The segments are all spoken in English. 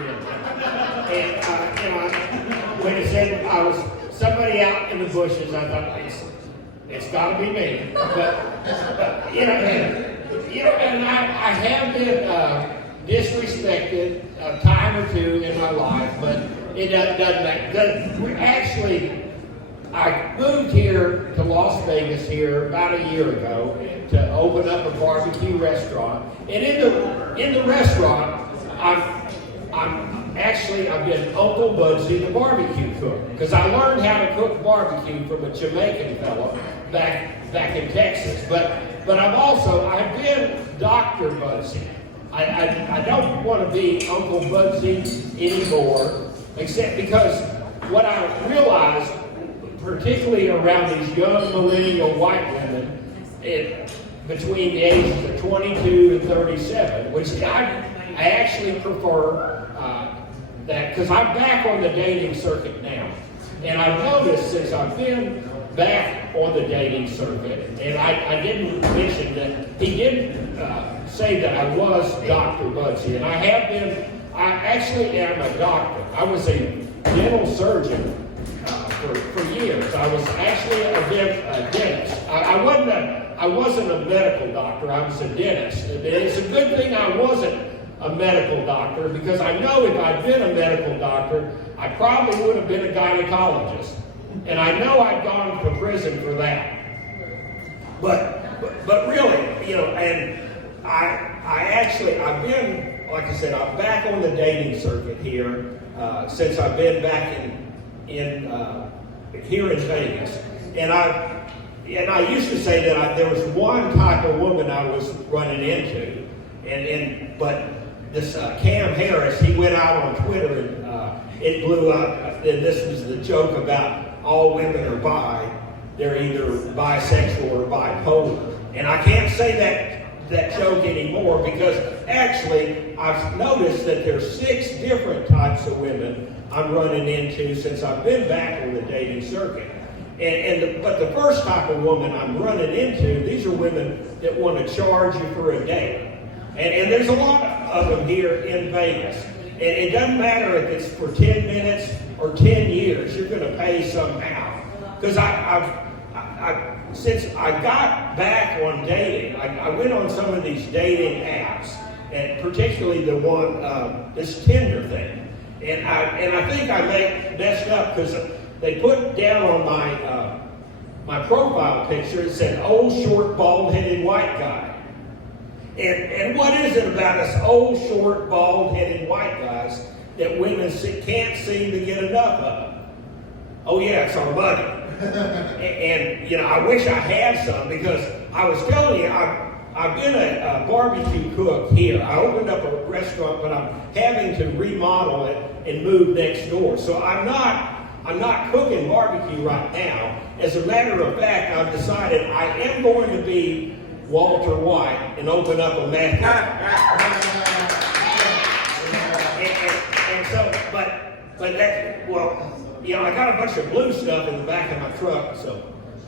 did. And, when he said I was somebody out in the bushes, I thought, it's got to be me. But and I have been disrespected a time or two in my life, but it doesn't matter. I moved here to Las Vegas here about a year ago to open up a barbecue restaurant. And in the restaurant, I've been Uncle Budsy, the barbecue cook, because I learned how to cook barbecue from a Jamaican fellow back in Texas. But I've been Dr. Budsy. I don't want to be Uncle Budsy anymore, except because what I realized, particularly around these young millennial white women, between the ages of 22 and 37, which I actually prefer that, because I'm back on the dating circuit now. And I've noticed since I've been back on the dating circuit, and I didn't mention that he did say that I was Dr. Budsy, and I actually am a doctor. I was a dental surgeon for years. I was actually a dentist. I wasn't a medical doctor. I was a dentist. And it's a good thing I wasn't a medical doctor, because I know if I'd been a medical doctor, I probably would have been a gynecologist. And I know I'd gone to prison for that. But really, and I've been, like I said, I'm back on the dating circuit here since I've been back here in Vegas. And I used to say that there was one type of woman I was running into, but this Cam Harris, he went out on Twitter and it blew up. And this was the joke about all women are bi. They're either bisexual or bipolar. And I can't say that joke anymore, because actually I've noticed that there's 6 different types of women I'm running into since I've been back on the dating circuit. But the first type of woman I'm running into, these are women that want to charge you for a date. And there's a lot of them here in Vegas. And it doesn't matter if it's for 10 minutes or 10 years, you're going to pay somehow. Because since I got back on dating, I went on some of these dating apps, and particularly the one, this Tinder thing. And I think I messed up, because they put down on my profile picture, it said, old, short, bald-headed white guy. And what is it about us old, short, bald-headed white guys that women can't seem to get enough of? Oh yeah, it's our money. and I wish I had some, because I was telling you, I've been a barbecue cook here. I opened up a restaurant, but I'm having to remodel it and move next door. So I'm not cooking barbecue right now. As a matter of fact, I've decided I am going to be Walter White and open up a meth lab. and so, but that, I got a bunch of blue stuff in the back of my truck,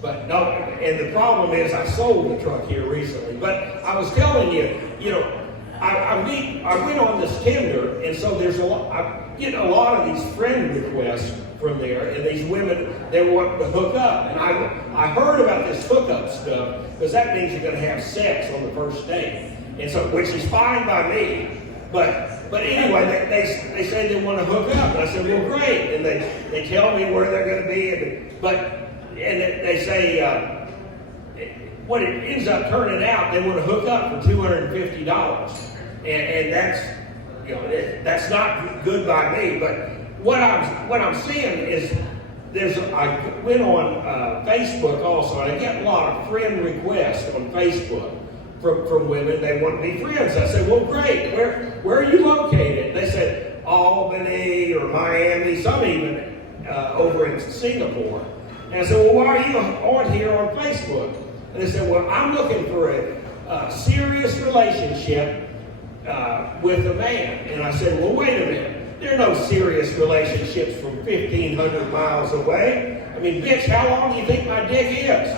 but no, and the problem is I sold the truck here recently. But I was telling you, I went on this Tinder, and so I'm getting a lot of these friend requests from there, and these women, they want to hook up. And I heard about this hookup stuff, because that means you're going to have sex on the first date, and so, which is fine by me. But anyway, they say they want to hook up, and I said, well, great. And they tell me where they're going to be, and they say what it ends up turning out, they want to hook up for $250, and that's not good by me. But what I'm seeing is I went on Facebook also, and I get a lot of friend requests on Facebook from women. They want to be friends. I said, well, great. Where are you located? They said Albany or Miami, some even over in Singapore. And I said, well, why are you on here on Facebook? And they said, well, I'm looking for a serious relationship with a man. And I said, well, wait a minute. There are no serious relationships from 1,500 miles away. I mean, bitch, how long do you think my dick is?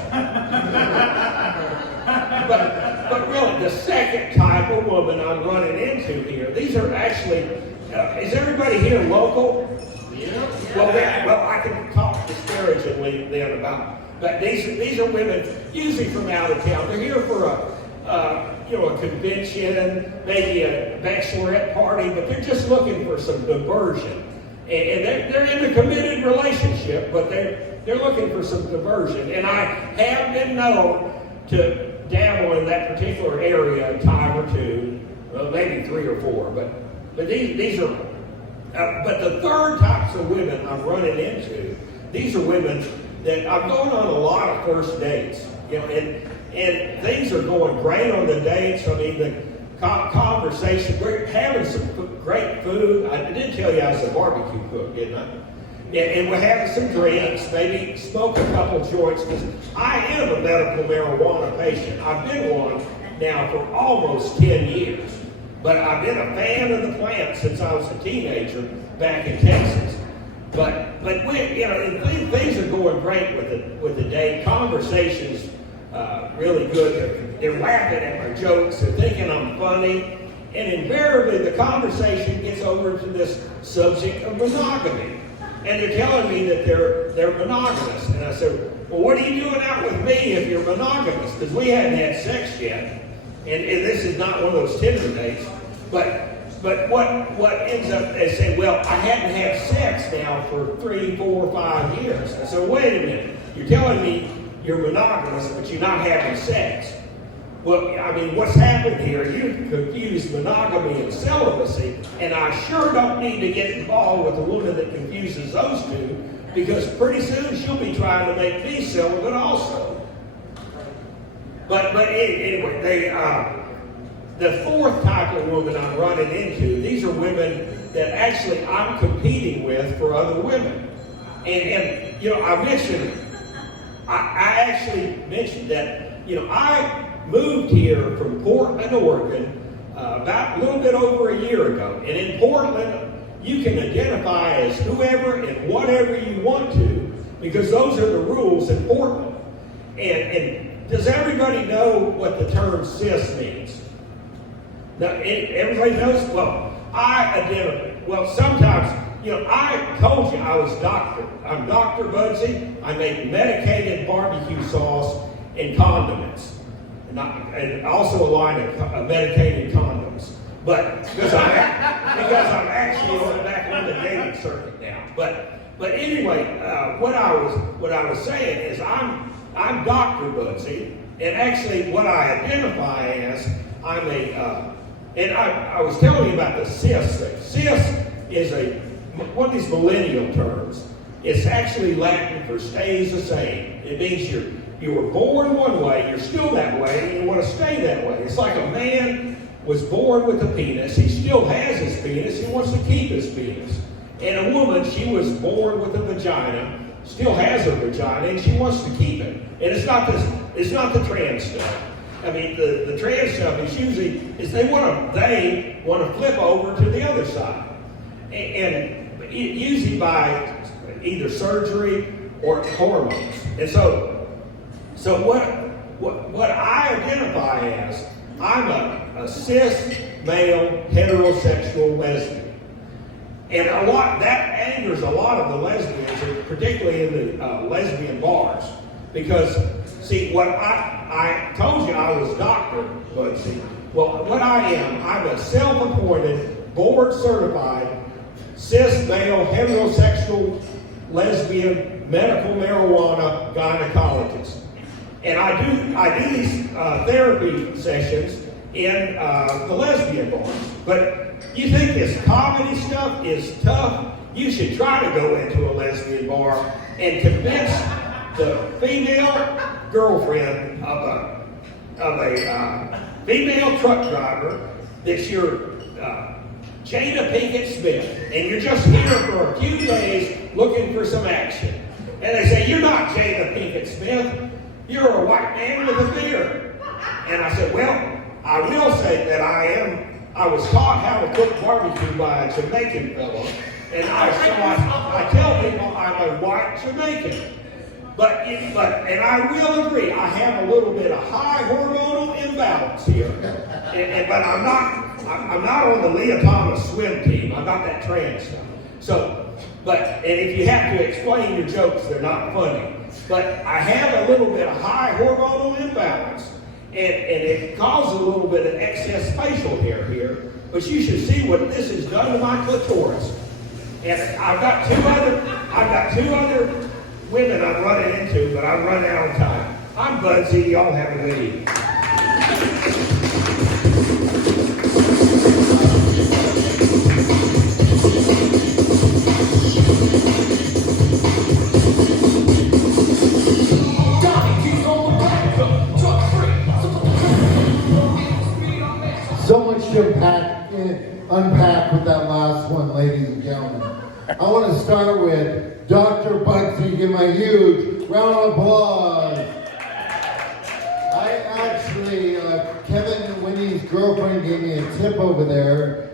But really, the second type of woman I'm running into here, these are actually Is everybody here local? Yeah. Well, I can talk disparagingly then about. But these are women usually from out of town. They're here for a convention, maybe a bachelorette party, but they're just looking for some diversion. And they're in a committed relationship, but they're looking for some diversion. And I have been known to dabble in that particular area a time or two, well, maybe 3 or 4. But these are. But the third types of women I'm running into, these are women that I'm going on a lot of first dates, and things are going great on the dates. I mean, the conversation, we're having some great food. I did tell you I was a barbecue cook, didn't I? And we're having some drinks, maybe smoke a couple joints, because I am a medical marijuana patient. I've been one now for almost 10 years. But I've been a fan of the plant since I was a teenager back in Texas. But things are going great with the date. Conversations really good. They're laughing at my jokes. They're thinking I'm funny. And invariably, the conversation gets over to this subject of monogamy. And they're telling me that they're monogamous. And I said, well, what are you doing out with me if you're monogamous? Because we hadn't had sex yet. And this is not one of those Tinder dates. But what ends up, they say, well, I hadn't had sex now for 3, 4, 5 years. I said, wait a minute. You're telling me you're monogamous, but you're not having sex. Well, I mean, what's happened here? You confuse monogamy and celibacy, and I sure don't need to get involved with a woman that confuses those two, because pretty soon she'll be trying to make me celibate also. But anyway, the fourth type of woman I'm running into, these are women that actually I'm competing with for other women. And I actually mentioned that, I moved here from Portland, Oregon, about a little bit over a year ago. And in Portland, you can identify as whoever and whatever you want to, because those are the rules in Portland. And does everybody know what the term cis means? Now, everybody knows? Well, sometimes, I told you I was doctor. I'm Dr. Budsy. I make medicated barbecue sauce and condiments. And also a line of medicated condoms. But because I'm actually back on the dating circuit now. But anyway, what I was saying is I'm Dr. Budsy, and actually what I identify as, I'm and I was telling you about the cis thing. Cis is one of these millennial terms. It's actually Latin for stays the same. It means you were born one way, you're still that way, and you want to stay that way. It's like a man was born with a penis, he still has his penis, he wants to keep his penis. And a woman, she was born with a vagina, still has her vagina, and she wants to keep it. And it's not the trans stuff. I mean, the trans stuff is usually they want to flip over to the other side, and usually by either surgery or hormones. And so what I identify as, I'm a cis male heterosexual lesbian, and that angers a lot of the lesbians, particularly in the lesbian bars, because see, what I told you I was Dr. Budsy. Well, what I am, I'm a self-appointed, board-certified, cis male heterosexual lesbian medical marijuana gynecologist. And I do these therapy sessions in the lesbian bars. But you think this comedy stuff is tough? You should try to go into a lesbian bar and convince the female girlfriend of a female truck driver that you're Jada Pinkett Smith, and you're just here for a few days looking for some action. And they say, you're not Jada Pinkett Smith, you're a white man with a beard. And I said, well, I will say that I was taught how to cook barbecue by a Jamaican fellow, and I tell people I'm a white Jamaican. But I will agree, I have a little bit of high hormonal imbalance here. But I'm not on the Leah Thomas swim team. about that trans stuff. So, and if you have to explain your jokes, they're not funny. But I have a little bit of high hormonal imbalance, and it causes a little bit of excess facial hair here. But you should see what this has done to my clitoris. And I've got two other women I'm running into, but I'm running out of time. I'm Budsy. Y'all have a good evening. So much to unpack with that last one, ladies and gentlemen. I want to start with Dr. Budsy. Give my huge round of applause. I actually, Kevin and Winnie's girlfriend gave me a tip over there.